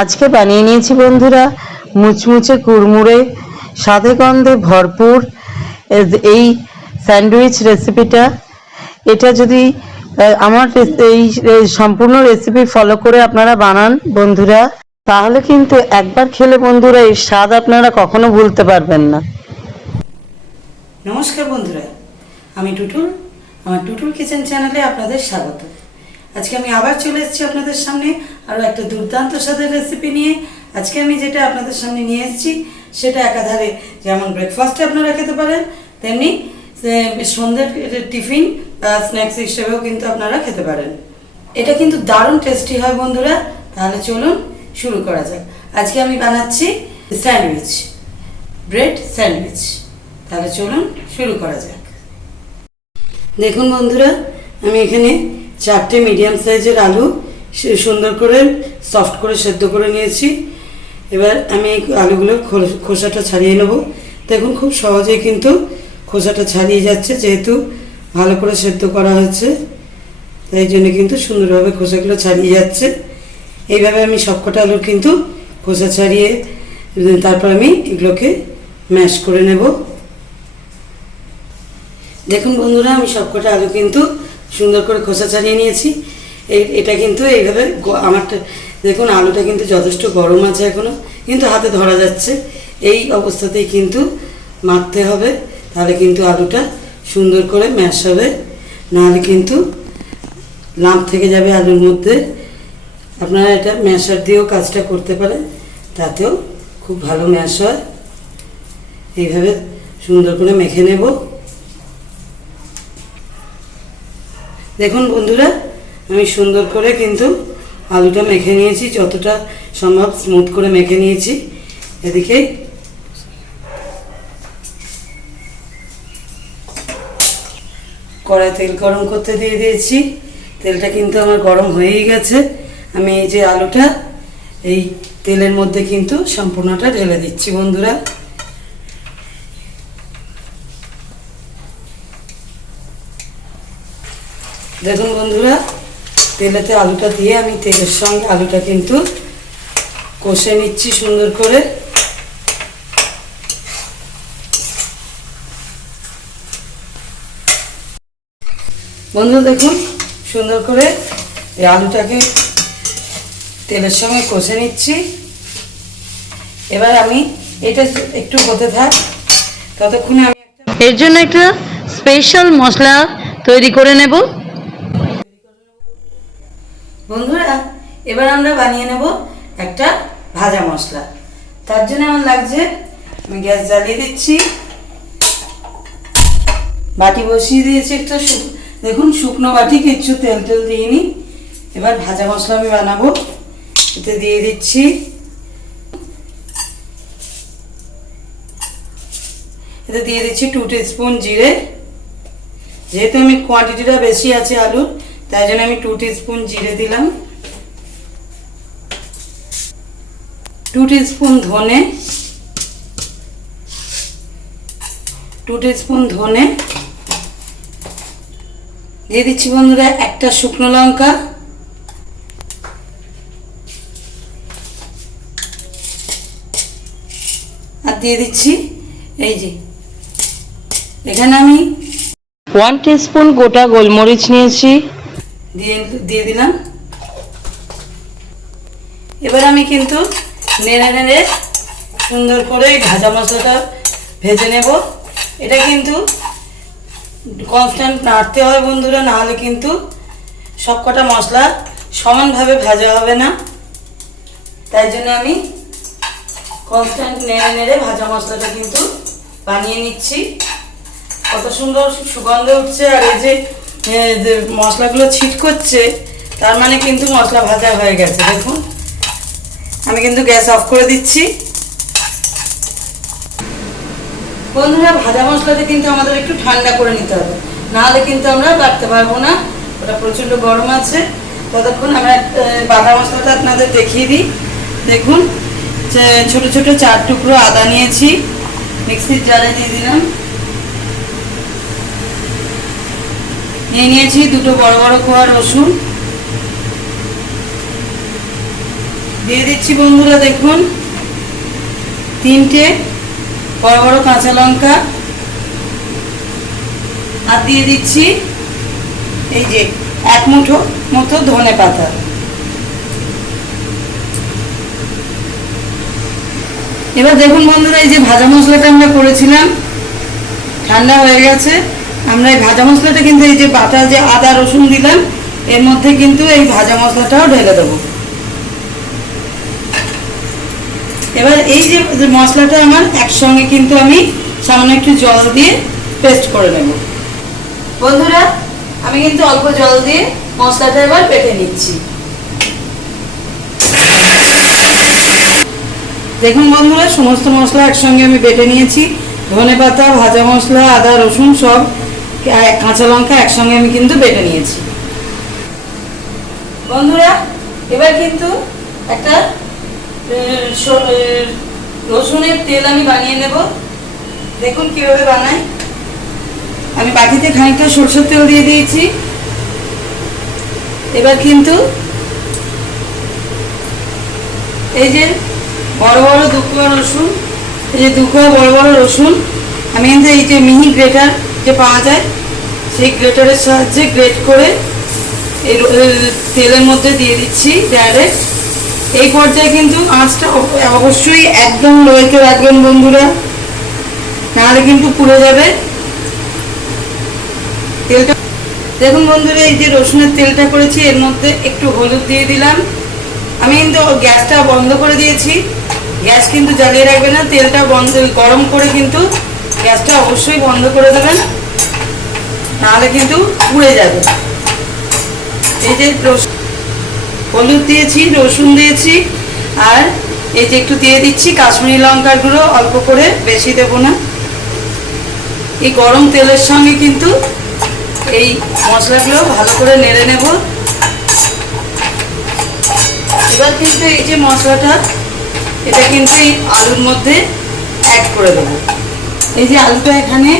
আজকে বানিয়ে নিয়েছি বন্ধুরা। মুচমুচে কুড়মুড়ে স্বাদে গন্ধে ভরপুর। এই স্যান্ডউইচ রেসিপিটা। এটা যদি আমার এই সম্পূর্ণ রেসিপি ফলো করে আপনারা বানান বন্ধুরা, তাহলে কিন্তু একবার খেলে বন্ধুরা এই স্বাদ আপনারা কখনো ভুলতে পারবেন না। নমস্কার বন্ধুরা, আমি টুটুল। আমার টুটুল কিচেন চ্যানেলে আপনাদের স্বাগত। আজকে আমি আবার চলে এসেছি আপনাদের সামনে আরও একটা দুর্দান্ত স্বাদের রেসিপি নিয়ে। আজকে আমি যেটা আপনাদের সামনে নিয়ে এসেছি, সেটা একাধারে যেমন ব্রেকফাস্টে আপনারা খেতে পারেন, তেমনি সন্ধ্যের টিফিন বা স্ন্যাক্স হিসেবেও কিন্তু আপনারা খেতে পারেন। এটা কিন্তু দারুণ টেস্টি হয় বন্ধুরা, তাহলে চলুন শুরু করা যাক। আজকে আমি বানাচ্ছি স্যান্ডউইচ, ব্রেড স্যান্ডউইচ। তাহলে চলুন শুরু করা যাক। দেখুন বন্ধুরা, আমি এখানে চারটে মিডিয়াম সাইজের আলু সুন্দর করে সফট করে সেদ্ধ করে নিয়েছি। এবার আমি আলুগুলোর খোসাটা ছাড়িয়ে নেব। দেখুন খুব সহজেই কিন্তু খোসাটা ছাড়িয়ে যাচ্ছে, যেহেতু ভালো করে সেদ্ধ করা হয়েছে। তাই জন্য কিন্তু সুন্দরভাবে খোসাগুলো ছাড়িয়ে যাচ্ছে। এইভাবে আমি সবকটা আলুর কিন্তু খোসা ছাড়িয়ে, তারপর আমি এগুলোকে ম্যাশ করে নেব। দেখুন বন্ধুরা, আমি সবকটা আলু কিন্তু সুন্দর করে খোসা ছাড়িয়ে নিয়েছি। এটা কিন্তু এইভাবে আমারটা, দেখুন আলুটা কিন্তু যথেষ্ট গরম আছে এখনও কিন্তু হাতে ধরা যাচ্ছে। এই অবস্থাতেই কিন্তু মাখতে হবে, তাহলে কিন্তু আলুটা সুন্দর করে ম্যাশ হবে। নাহলে কিন্তু লাম্প থেকে যাবে আলুর মধ্যে। আপনারা এটা ম্যাশার দিয়েও কাজটা করতে পারেন, তাতেও খুব ভালো ম্যাশ হয়। এইভাবে সুন্দর করে মেখে নেব। দেখুন বন্ধুরা, আমি সুন্দর করে কিন্তু আলুটা মেখে নিয়েছি, যতটা সম্ভব স্মুথ করে মেখে নিয়েছি। এদিকে কড়াই তেল গরম করতে দিয়ে দিয়েছি। তেলটা কিন্তু আমার গরম হয়েই গেছে। আমি এই যে আলুটা, এই তেলের মধ্যে কিন্তু সম্পূর্ণটা ঢেলে দিচ্ছি বন্ধুরা। দেখুন বন্ধুরা, তেলেতে আলুটা দিয়ে আমি তেলের সঙ্গে আলুটা কিন্তু কষে নিচ্ছি সুন্দর করে। বন্ধু দেখুন, সুন্দর করে এই আলুটাকে তেলের সঙ্গে কষে নিচ্ছি। এবার আমি এটা একটু হতে থাক, ততক্ষণে আমি এর জন্য একটা স্পেশাল মশলা তৈরি করে নেব। বন্ধুরা, এবার আমরা বানিয়ে নেব একটা ভাজা মশলা। তার জন্য আমার লাগছে, আমি গ্যাস জ্বালিয়ে দিচ্ছি। বাটি বসিয়ে দিয়েছি একটা দেখুন, শুকনো বাটি, কিচ্ছু তেল টেল দিইনি। এবার ভাজা মশলা আমি বানাবো। এতে দিয়ে দিচ্ছি এতে দিয়ে দিচ্ছি টু স্পুন জিরে। যেহেতু আমি কোয়ান্টিটিটা বেশি আছে আলুর তাই জন্য আমি টু স্পুন জিরে দিলাম। টু স্পুন ধনে। টু স্পুন ধনে। দিয়ে দিচ্ছি বন্ধুরা একটা শুকনো লঙ্কা। আর দিয়ে দিচ্ছি এই যে, এখানে আমি ওয়ান স্পুন গোটা গোলমরিচ নিয়েছি। দিয়ে দিয়ে দিলাম। এবার আমি কিন্তু নেড়ে নেড়ে সুন্দর করে ভাজা মশলাটা ভেজে নেব। এটা কিন্তু কনস্ট্যান্ট নাড়তে হয় বন্ধুরা, নাহলে কিন্তু সবকটা মশলা সমানভাবে ভাজা হবে না। তাই জন্য আমি কনস্ট্যান্ট নেড়ে নেড়ে ভাজা মশলাটা কিন্তু বানিয়ে নিচ্ছি। কত সুন্দর সুগন্ধ উঠছে, আর এই যে মশলাগুলো ছিট করছে, তার মানে কিন্তু মশলা ভাজা হয়ে গেছে, দেখুন। আমি কিন্তু গ্যাস অফ করে দিচ্ছি। বন্ধুরা, ভাজা মশলাটা কিন্তু আমাদের একটু ঠান্ডা করে নিতে হবে। নাহলে কিন্তু আমরা বাটতে পারব না। ওটা প্রচণ্ড গরম আছে। ততক্ষণ আমরা বাটা মশলাটা আপনাদের দেখিয়ে দিই। দেখুন, যে ছোট ছোট চার টুকরো আদা নিয়েছি। মিক্সির জারে দিয়ে দিলাম। নিয়ে নিয়েছি দুটো বড় বড় কোয়া রসুন। দিয়ে দিচ্ছি বন্ধুরা দেখুন, তিনটে বড় বড় কাঁচা লঙ্কা। আর দিয়ে দিচ্ছি এই যে এক মুঠো মতো ধনে পাতা। এবার দেখুন বন্ধুরা, এই যে ভাজা মশলাটা আমরা করেছিলাম, ঠান্ডা হয়ে গেছে। আমরা এই ভাজা মশলাটা কিন্তু এই যে বাটা যে আদা রসুন দিলাম, এর মধ্যে কিন্তু এই ভাজা মশলাটাও ঢেলে দেবো। এবার এই যে মশলাটা আমার একসঙ্গে কিন্তু আমি সামান্য একটু জল দিয়ে পেস্ট করে নেব। বন্ধুরা, আমি কিন্তু অল্প জল দিয়ে মশলাটা এবার বেটে নিচ্ছি। দেখুন বন্ধুরা, সমস্ত মশলা একসঙ্গে আমি বেটে নিয়েছি। ধনে পাতা, ভাজা মশলা, আদা, রসুন সব কাঁচা লঙ্কা একসঙ্গে আমি কিন্তু বেটে নিয়েছি। বন্ধুরা, এবার কিন্তু একটা রসুনের তেল আমি বানিয়ে নেব। দেখুন কীভাবে বানাই। আমি বাটিতে খানিকটা সরষের তেল দিয়ে দিয়েছি। এবার কিন্তু এই যে বড় বড় দুকুয়া রসুন, এই যে দুকুয়া বড় বড় রসুন, আমি কিন্তু এই যে মিহি গ্রেটার যে পাওয়া যায়। সেই গ্রেটারের সাহায্যে গ্রেট করে এই তেলের মধ্যে দিয়ে দিচ্ছি ডাইরেক্ট এই পর্যায়ে কিন্তু আঁচটা অব- অবশ্যই একদম লোয়েতে রাখবেন বন্ধুরা। নাহলে কিন্তু পুড়ে যাবে। তেলটা, দেখুন বন্ধুরা, এই যে রসুনের তেলটা করেছি, এর মধ্যে একটু হলুদ দিয়ে দিলাম। আমি কিন্তু গ্যাসটা বন্ধ করে দিয়েছি। গ্যাস কিন্তু জ্বালিয়ে রাখবে না, তেলটা বন্ধ, গরম করে কিন্তু গ্যাসটা অবশ্যই বন্ধ করে দেবেন। নাহলে কিন্তু পুড়ে যাবে। এই যে হলুদ দিয়েছি, রসুন দিয়েছি, আর এই যে একটু দিয়ে দিচ্ছি কাশ্মীরি লঙ্কার গুঁড়ো, অল্প করে, বেশি দেব না। এই গরম তেলের সঙ্গে কিন্তু এই মশলাগুলো ভালো করে নেড়ে নেব। এবার কিন্তু এই যে মশলাটা, এটা কিন্তু এই আলুর মধ্যে অ্যাড করে দেবো। এই যে আলুটা এখানে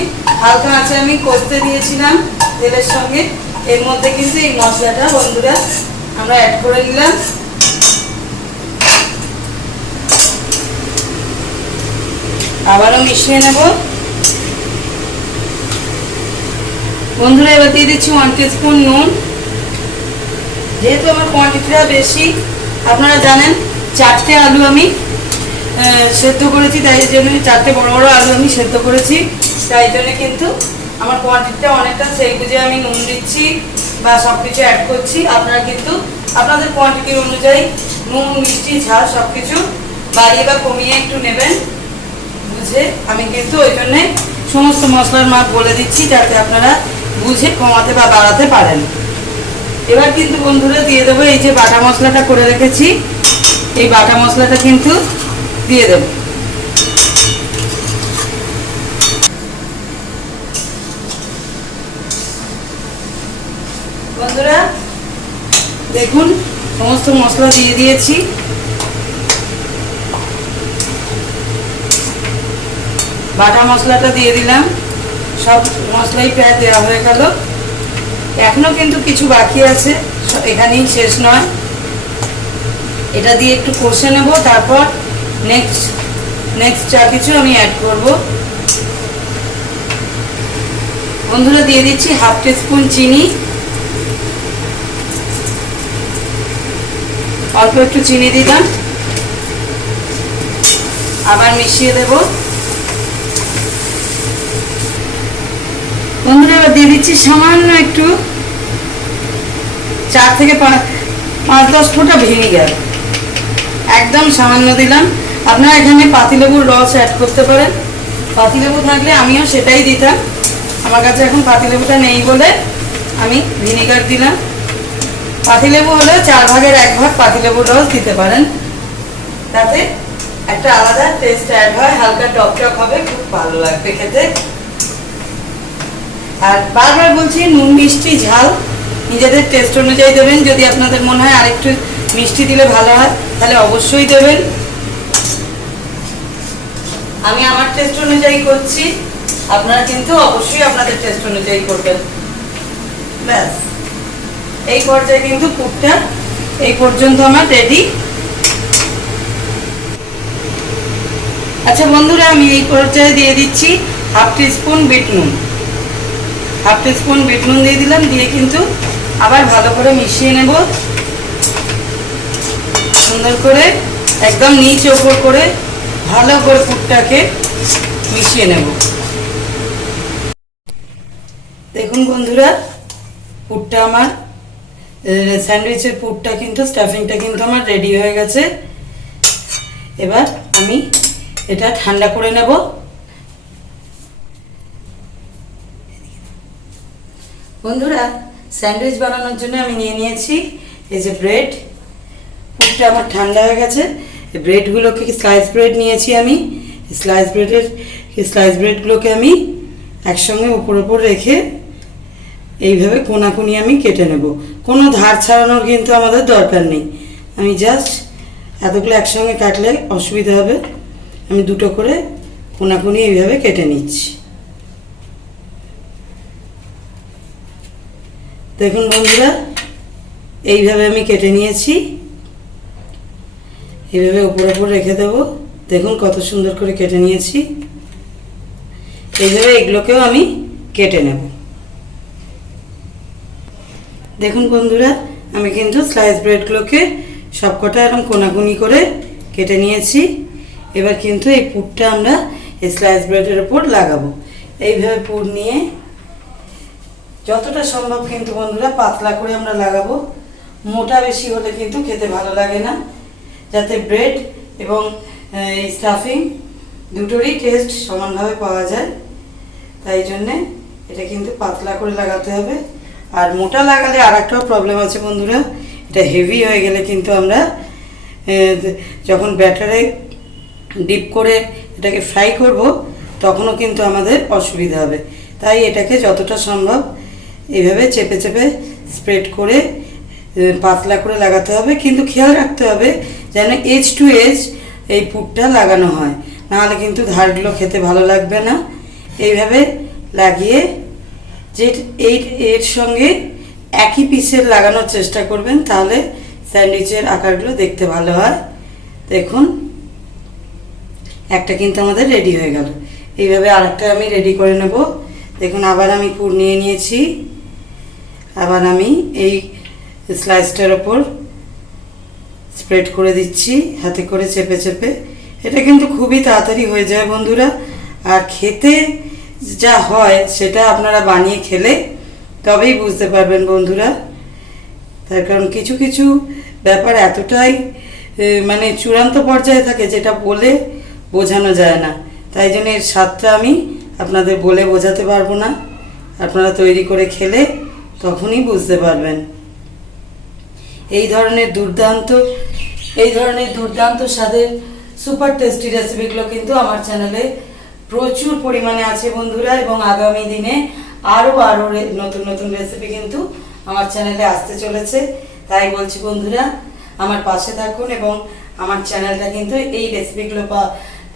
হালকা আছে আমি কষতে দিয়েছিলাম তেলের সঙ্গে। এর মধ্যে কিন্তু এই মশলাটা বন্ধুরা আমরা অ্যাড করে নিলাম। আবারও মিশিয়ে নেব। বন্ধুরা, এবার দিয়ে দিচ্ছি ওয়ান স্পুন নুন। যেহেতু আমার কোয়ান্টিটিটা বেশি, আপনারা জানেন, চারটে আলু আমি সেদ্ধ করেছি, তাই জন্য চারটে বড় বড় আলু আমি সেদ্ধ করেছি। তাই জন্য কিন্তু আমার কোয়ান্টিটিটা অনেকটা সেই বুঝে আমি নুন দিচ্ছি বা সব কিছু অ্যাড করছি, আপনারা কিন্তু আপনাদের কোয়ান্টিটি অনুযায়ী নুন, মিষ্টি, ঝাল সব কিছু বাড়িয়ে বা কমিয়ে একটু নেবেন। বুঝে আমি কিন্তু ওই জন্যে সমস্ত মশলার মাপ বলে দিচ্ছি, যাতে আপনারা বুঝে কমাতে বা বাড়াতে পারেন। এবার কিন্তু বন্ধুরা দিয়ে দেবো, এই যে বাটা মশলাটা করে রেখেছি, এই বাটা মশলাটা কিন্তু দিয়ে দেব। বন্ধুরা, দেখুন, সমস্ত মশলা দিয়ে দিয়েছি। বাটা মশলাটা দিয়ে দিলাম। সব মশলাই প্রায় দেওয়া হয়ে গেল। এখনও কিন্তু কিছু বাকি আছে এখানেই শেষ নয়। এটা দিয়ে একটু কষে নেব, তারপর নেক্সট নেক্সট যা কিছু আমি অ্যাড করব। বন্ধুরা, দিয়ে দিচ্ছি হাফ স্পুন চিনি। অল্প একটু চিনি দিলাম। আবার মিশিয়ে দেবো। বন্ধুরা এবার দিয়ে দিচ্ছি সামান্য একটু। চার থেকে পাঁচ দশ ফোঁটা ভিনিগার একদম সামান্য দিলাম। আপনারা এখানে পাতিলেবুর রস অ্যাড করতে পারেন। পাতিলেবু থাকলে আমিও সেটাই দিতাম। আমার কাছে এখন পাতিলেবুটা নেই বলে আমি ভিনিগার দিলাম। পাতিলেবু হলে চার ভাগের এক ভাগ পাতিলেবুর রস দিতে পারেন। তাতে একটা আলাদা টেস্ট অ্যাড হয়, হালকা টক টক হবে, খুব ভালো লাগবে খেতে। আর বারবার বলছি, নুন মিষ্টি ঝাল নিজেদের টেস্ট অনুযায়ী দেবেন। যদি আপনাদের মনে হয় আরেকটু মিষ্টি দিলে ভালো হয়, তাহলে অবশ্যই দেবেন। আমি আমার টেস্ট অনুযায়ী করছি, আপনারা কিন্তু অবশ্যই আপনাদের টেস্ট অনুযায়ী করবেন। ব্যাস। এই পর্যায়ে কিন্তু পুরটা এই পর্যন্ত আমার রেডি আচ্ছা বন্ধুরা, আমি এই পর্যায়ে দিয়ে দিচ্ছি হাফ টি স্পুন বিট নুন। হাফ টি স্পুন বিট নুন দিয়ে দিলাম, দিয়ে কিন্তু আবার ভালো করে মিশিয়ে নেব। সুন্দর করে একদম নিচ ওপর করে ভালো করে পুরটাকে মিশিয়ে নেব। দেখুন বন্ধুরা পুরটা আমার স্যান্ডউইচের পুরটা কিন্তু, স্টাফিংটা কিন্তু আমার রেডি হয়ে গেছে। এবার আমি এটা ঠান্ডা করে নেব। বন্ধুরা, স্যান্ডউইচ বানানোর জন্য আমি নিয়ে নিয়েছি এই যে ব্রেড। পুরটা আমার ঠান্ডা হয়ে গেছে। ব্রেডগুলোকে স্লাইস ব্রেড নিয়েছি আমি। স্লাইস ব্রেডের স্লাইস ব্রেডগুলোকে আমি একসঙ্গে উপর উপর রেখে এইভাবে কোনাকুনি আমি কেটে নেব। কোনো ধার ছাড়ানোর কিন্তু আমাদের দরকার নেই। আমি জাস্ট এতগুলো একসঙ্গে কাটলে অসুবিধা হবে। আমি দুটো করে কোনাকুনি এইভাবে কেটে নিচ্ছি। দেখুন বন্ধুরা, এইভাবে আমি কেটে নিয়েছি। এইভাবে উপর উপর রেখে দেবো। দেখুন কত সুন্দর করে কেটে নিয়েছি। এইভাবে এগুলোকেও আমি কেটে নেব। দেখুন বন্ধুরা, আমি কিন্তু স্লাইস ব্রেডগুলোকে সবকটা এরকম কোনাকুনি করে কেটে নিয়েছি। এবার কিন্তু এই পুরটা আমরা এই স্লাইস ব্রেডের উপর লাগাবো। এইভাবে পুর নিয়ে যতটা সম্ভব কিন্তু বন্ধুরা পাতলা করে আমরা লাগাবো। মোটা বেশি হলে কিন্তু খেতে ভালো লাগে না। যাতে ব্রেড এবং এই স্টাফিং দুটোরই টেস্ট সমানভাবে পাওয়া যায়। তাই জন্যে এটা কিন্তু পাতলা করে লাগাতে হবে। আর মোটা লাগালে আর একটাও প্রবলেম আছে বন্ধুরা। এটা হেভি হয়ে গেলে কিন্তু আমরা যখন ব্যাটারে ডিপ করে এটাকে ফ্রাই করব, তখনও কিন্তু আমাদের অসুবিধা হবে। তাই এটাকে যতটা সম্ভব এইভাবে চেপে চেপে স্প্রেড করে পাতলা করে লাগাতে হবে। কিন্তু খেয়াল রাখতে হবে যেন এজ টু এজ এই পুরটা লাগানো হয়। নাহলে কিন্তু ধারগুলো খেতে ভালো লাগবে না। এইভাবে লাগিয়ে যে এই এর সঙ্গে একই পিসের লাগানোর চেষ্টা করবেন, তাহলে স্যান্ডউইচের আকারগুলো দেখতে ভালো হয়। দেখুন, একটা কিন্তু আমাদের রেডি হয়ে গেল। এইভাবে আরেকটা আমি রেডি করে নেব। দেখুন, আবার আমি পুর নিয়ে নিয়েছি। আবার আমি এই স্লাইসটার ওপর স্প্রেড করে দিচ্ছি, হাতে করে চেপে চেপে। এটা কিন্তু খুবই তাড়াতাড়ি হয়ে যায় বন্ধুরা। আর খেতে যা হয় সেটা আপনারা বানিয়ে খেলে তবেই বুঝতে পারবেন বন্ধুরা। তার কারণ কিছু কিছু ব্যাপার এতটাই মানে চূড়ান্ত পর্যায়ে থাকে যেটা বলে বোঝানো যায় না। তাই জন্য এর স্বাদটা আমি আপনাদের বলে বোঝাতে পারব না। আপনারা তৈরি করে খেলে তখনই বুঝতে পারবেন। এই ধরনের দুর্দান্ত, এই ধরনের দুর্দান্ত স্বাদের সুপার টেস্টি রেসিপিগুলো কিন্তু আমার চ্যানেলে প্রচুর পরিমাণে আছে বন্ধুরা, এবং আগামী দিনে আরও আরও নতুন নতুন রেসিপি কিন্তু আমার চ্যানেলে আসতে চলেছে। তাই বলছি বন্ধুরা, আমার পাশে থাকুন এবং আমার চ্যানেলটা কিন্তু এই রেসিপিগুলো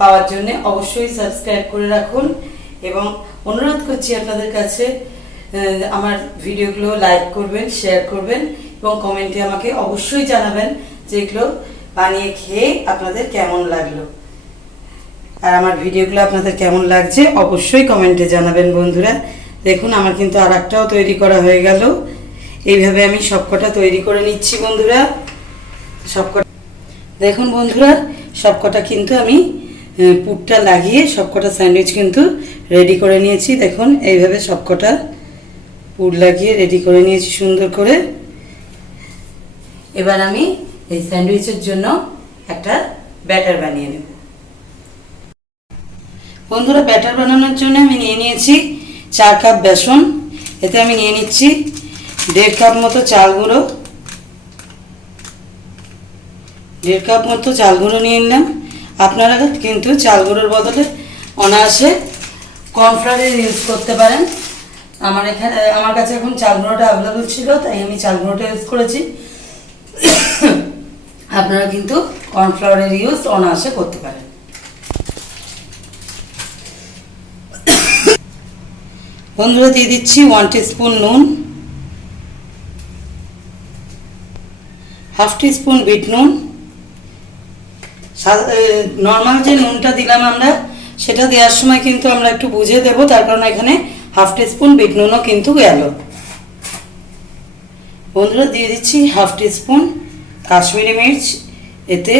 পাওয়ার জন্য অবশ্যই সাবস্ক্রাইব করে রাখুন। এবং অনুরোধ করছি আপনাদের কাছে আমার ভিডিওগুলো লাইক করবেন শেয়ার করবেন এবং কমেন্টে আমাকে অবশ্যই জানাবেন যে এগুলো বানিয়ে খেয়ে আপনাদের কেমন লাগল। আর আমার ভিডিওগুলো আপনাদের কেমন লাগছে অবশ্যই কমেন্টে জানাবেন বন্ধুরা। দেখুন, আমার কিন্তু আর একটাও তৈরি করা হয়ে গেল। এইভাবে আমি সবকটা তৈরি করে নিচ্ছি বন্ধুরা। সবকটা দেখুন বন্ধুরা, সবকটা কিন্তু আমি পুরটা লাগিয়ে সবকটা স্যান্ডউইচ কিন্তু রেডি করে নিয়েছি। দেখুন, এইভাবে সবকটা পুর লাগিয়ে রেডি করে নিয়েছি সুন্দর করে। এবার আমি এই স্যান্ডউইচের জন্য একটা ব্যাটার বানিয়ে নেব। বন্ধুরা ব্যাটার বানানোর জন্য আমি নিয়ে নিয়েছি চার কাপ বেসন। এতে আমি নিয়ে নিচ্ছি দেড় কাপ মতো চাল দেড় কাপ মতো চাল নিয়ে নিলাম। আপনারা কিন্তু চাল গুঁড়োর বদলে অনায়াসে কর্নফ্লাওয়ারের ইউজ করতে পারেন। আমার এখানে, আমার কাছে এখন চাল গুঁড়োটা অ্যাভেলেবল ছিল, তাই আমি চাল গুঁড়োটা ইউজ করেছি। আপনারা কিন্তু কর্নফ্লাওয়ারের ইউজ অনায়াসে করতে পারেন। বন্ধুরা দিয়ে দিচ্ছি ওয়ান স্পুন নুন হাফ স্পুন বিট নুন। নর্মাল যে নুনটা দিলাম আমরা, সেটা দেওয়ার সময় কিন্তু আমরা একটু বুঝে দেব, তার কারণ এখানে হাফ টিস্পুন বিট নুনও কিন্তু গেল। বন্ধুরা দিয়ে দিচ্ছি হাফ টিস্পুন কাশ্মীরি মির্চ, এতে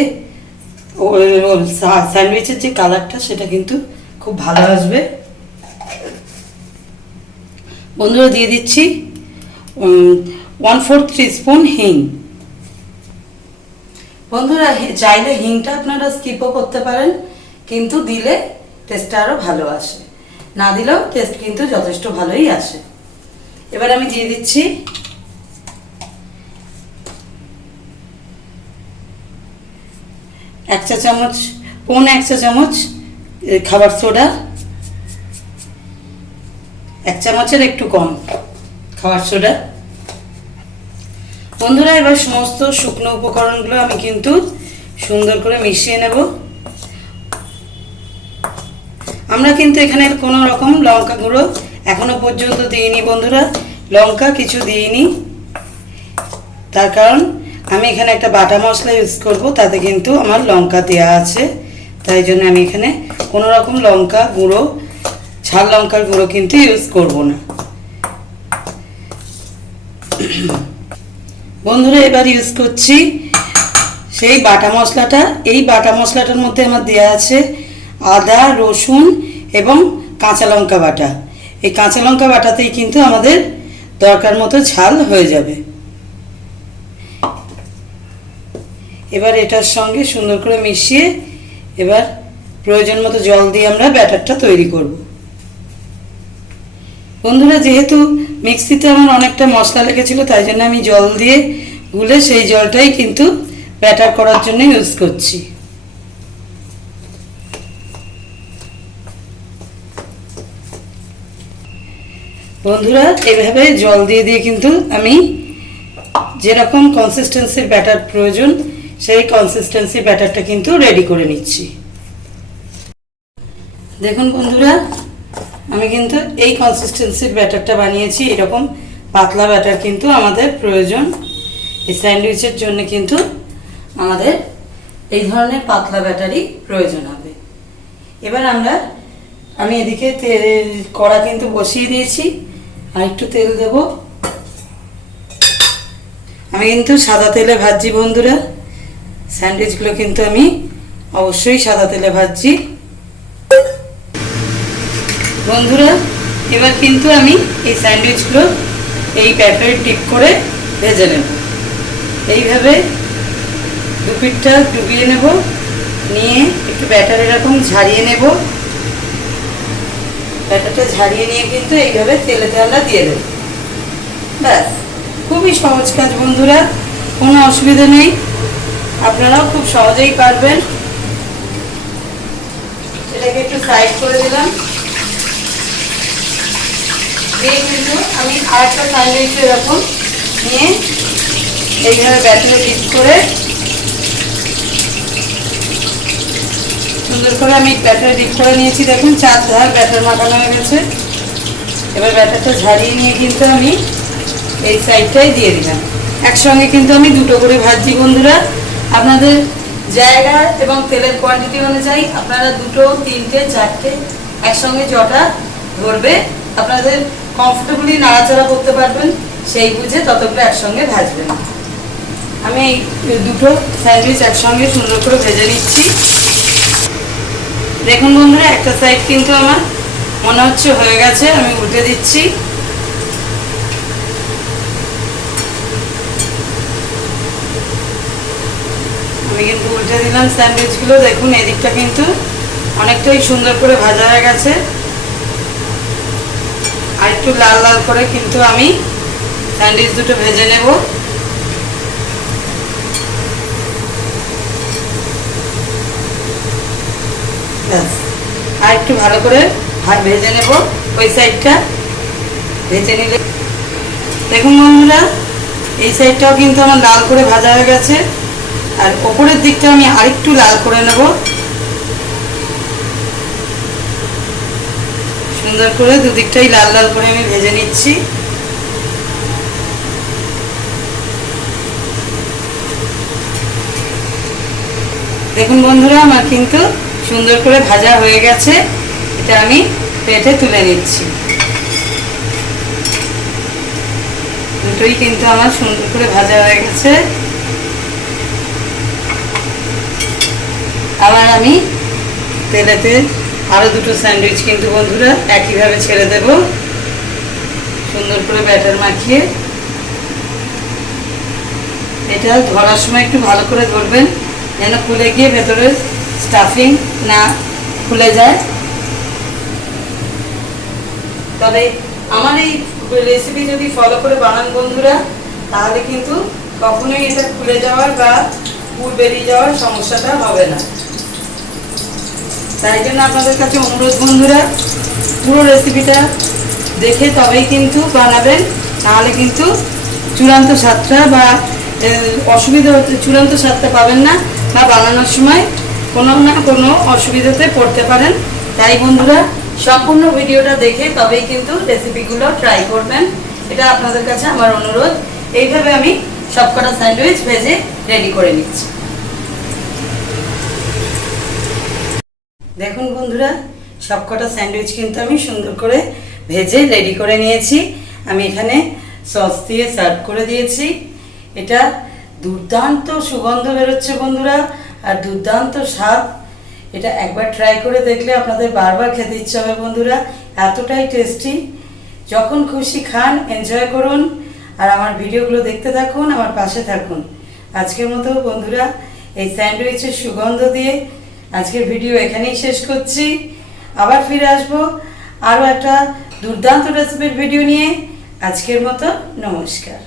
স্যান্ডউইচের যে কালারটা সেটা কিন্তু খুব ভালো আসবে। বন্ধুরা দিয়ে দিচ্ছি ওয়ান ফোর্থ স্পুন হিং বন্ধুরা চাইলে হিংটা আপনারা স্কিপও করতে পারেন, কিন্তু দিলে টেস্টটা আরও ভালো আসে। না দিলেও টেস্ট কিন্তু যথেষ্ট ভালোই আসে। এবার আমি দিয়ে দিচ্ছি, এক চা চামচ পৌনে এক চা চামচ খাবার সোডা। এক চামচের একটু কম খাবার সোডা। বন্ধুরা, এবার সমস্ত শুকনো উপকরণগুলো আমি কিন্তু সুন্দর করে মিশিয়ে নেব। আমরা কিন্তু এখানে কোনো রকম লঙ্কা গুঁড়ো এখনও পর্যন্ত দিইনি বন্ধুরা। লঙ্কা কিছু দিইনি। তার কারণ আমি এখানে একটা বাটা মশলা ইউজ করব, তাতে কিন্তু আমার লঙ্কা দেওয়া আছে। তাই জন্য আমি এখানে কোনো রকম লঙ্কা গুঁড়ো ঝাল লঙ্কার গুঁড়ো কিন্তু ইউজ করব না। বন্ধুরা, এবার ইউজ করছি সেই বাটা মশলাটা। এই বাটা মশলাটার মধ্যে আমার দেওয়া আছে আদা, রসুন এবং কাঁচা লঙ্কা বাটা। এই কাঁচা লঙ্কা বাটাতেই কিন্তু আমাদের দরকার মতো ঝাল হয়ে যাবে। এবার এটার সঙ্গে সুন্দর করে মিশিয়ে এবার প্রয়োজন মতো জল দিয়ে আমরা ব্যাটারটা তৈরি করব। বন্ধুরা, যেহেতু মিক্সিতে আমার অনেকটা মশলা লেগেছিল, তাই জন্য আমি জল দিয়ে গুলে সেই জলটাই কিন্তু ব্যাটার করার জন্য ইউজ করছি। বন্ধুরা, এভাবে জল দিয়ে দিয়ে কিন্তু আমি যেরকম কনসিস্টেন্সির ব্যাটার প্রয়োজন, সেই কনসিস্টেন্সির ব্যাটারটা কিন্তু রেডি করে নিচ্ছি। দেখুন বন্ধুরা আমি কিন্তু এই কনসিস্টেন্সির ব্যাটারটা বানিয়েছি, এরকম পাতলা ব্যাটার কিন্তু আমাদের প্রয়োজন। এই স্যান্ডউইচের জন্য কিন্তু আমাদের এই ধরনের পাতলা ব্যাটারই প্রয়োজন হবে। এবার আমরা, আমি এদিকে তেল, কড়া কিন্তু বসিয়ে দিয়েছি, আর একটু তেল দেব। আমি কিন্তু সাদা তেলে ভাজছি বন্ধুরা। স্যান্ডউইচগুলো কিন্তু আমি অবশ্যই সাদা তেলে ভাজছি। বন্ধুরা, এবার কিন্তু আমি এই স্যান্ডউইচগুলো এই ব্যাটারে টিপ করে ভেজে নেব। এইভাবে দু পিঠটা ডুবিয়ে নেব, নিয়ে একটু ব্যাটার এরকম ঝারিয়ে নেব। ব্যাটারটা ঝারিয়ে নিয়ে কিন্তু এইভাবে তেলেতে আমরা দিয়ে দেবো। ব্যাস, খুবই সহজ কাজ বন্ধুরা, কোনো অসুবিধা নেই। আপনারাও খুব সহজেই পারবেন। এটাকে একটু সাইড করে দিলাম। দিয়ে কিন্তু আমি আরেকটা স্যান্ডউইচ এরকম নিয়ে এইভাবে ব্যাটারে ডিপ করে সুন্দর করে আমি ব্যাটারে ডিপ করে নিয়েছি। দেখুন, চার ধার ব্যাটার মাখানো হয়ে গেছে। এবার ব্যাটারটা ঝাড়িয়ে নিয়ে কিন্তু আমি এই সাইডটাই দিয়ে দিলাম। একসঙ্গে কিন্তু আমি দুটো করে ভাজছি, বন্ধুরা। আপনাদের জায়গা এবং তেলের কোয়ান্টিটি অনুযায়ী আপনারা দুটো, তিনটে, চারটে একসঙ্গে জটা ধরবে। আপনাদের কমফোর্টেবলি নাড়াচাড়া করতে পারবেন, সেই বুঝে ততগুলো একসঙ্গে ভাজবেন। আমি এই দুটো স্যান্ডউইচ একসঙ্গে সুন্দর করে ভেজে নিচ্ছি। দেখুন বন্ধুরা, একটা সাইড কিন্তু আমার মনে হচ্ছে হয়ে গেছে, আমি উল্টে দিচ্ছি। আমি কিন্তু উল্টে দিলাম স্যান্ডউইচগুলো দেখুন, এদিকটা কিন্তু অনেকটাই সুন্দর করে ভাজা হয়ে গেছে। আর একটু লাল লাল করে কিন্তু আমি স্যান্ডউইচ দুটো ভেজে নেব। ব্যাস। আর একটু ভালো করে ভেজে নেব ওই সাইডটা। ভেজে নিলে দেখুন বন্ধুরা, এই সাইডটাও কিন্তু আমার লাল করে ভাজা হয়ে গেছে। আর ওপরের দিকটা আমি আরেকটু লাল করে নেব। সুন্দর করে দুদিকটাই লাল লাল করে আমি ভেজে নিচ্ছি। দেখুন বন্ধুরা, আমার কিন্তু সুন্দর করে ভাজা হয়ে গেছে। এটা আমি প্লেটে তুলে নিচ্ছি। দুটোই কিন্তু আমার সুন্দর করে ভাজা হয়ে গেছে। আবার আমি তেলেতে আরও দুটো স্যান্ডউইচ কিন্তু বন্ধুরা, একইভাবে ছেড়ে দেব। সুন্দর করে ব্যাটার মাখিয়ে। এটা ধরার সময় একটু ভালো করে ধরবেন, যেন খুলে গিয়ে ভেতরে স্টাফিং না খুলে যায়। তবে আমার এই রেসিপি যদি ফলো করে বানান বন্ধুরা, তাহলে কিন্তু কখনোই এটা খুলে যাওয়ার বা পুর বেরিয়ে যাওয়ার সমস্যাটা হবে না। তাই জন্য আপনাদের কাছে অনুরোধ, বন্ধুরা, পুরো রেসিপিটা দেখে তবেই কিন্তু বানাবেন। তাহলে কিন্তু চূড়ান্ত স্বাদটা বা অসুবিধা হতে, চূড়ান্ত স্বাদটা পাবেন না বা বানানোর সময় কোনো না কোনো অসুবিধাতে পড়তে পারেন। তাই বন্ধুরা, সম্পূর্ণ ভিডিওটা দেখে তবেই কিন্তু রেসিপিগুলো ট্রাই করবেন। এটা আপনাদের কাছে আমার অনুরোধ। এইভাবে আমি সবকটা স্যান্ডউইচ ভেজে রেডি করে নিচ্ছি। দেখুন বন্ধুরা, সবকটা স্যান্ডউইচ কিন্তু আমি সুন্দর করে ভেজে রেডি করে নিয়েছি। আমি এখানে সস দিয়ে সার্ভ করে দিয়েছি। এটা দুর্দান্ত সুগন্ধ বেরোচ্ছে বন্ধুরা, আর দুর্দান্ত স্বাদ। এটা একবার ট্রাই করে দেখলে আপনাদের বারবার খেতে ইচ্ছে হবে বন্ধুরা, এতটাই টেস্টি যখন খুশি খান এনজয় করুন, আর আমার ভিডিওগুলো দেখতে থাকুন, আমার পাশে থাকুন। আজকের মতো বন্ধুরা, এই স্যান্ডউইচের সুগন্ধ দিয়ে আজকের ভিডিও এখানেই শেষ করছি। আবার ফিরে আসব আরও একটা দুর্দান্ত রেসিপির ভিডিও নিয়ে। আজকের মতো নমস্কার।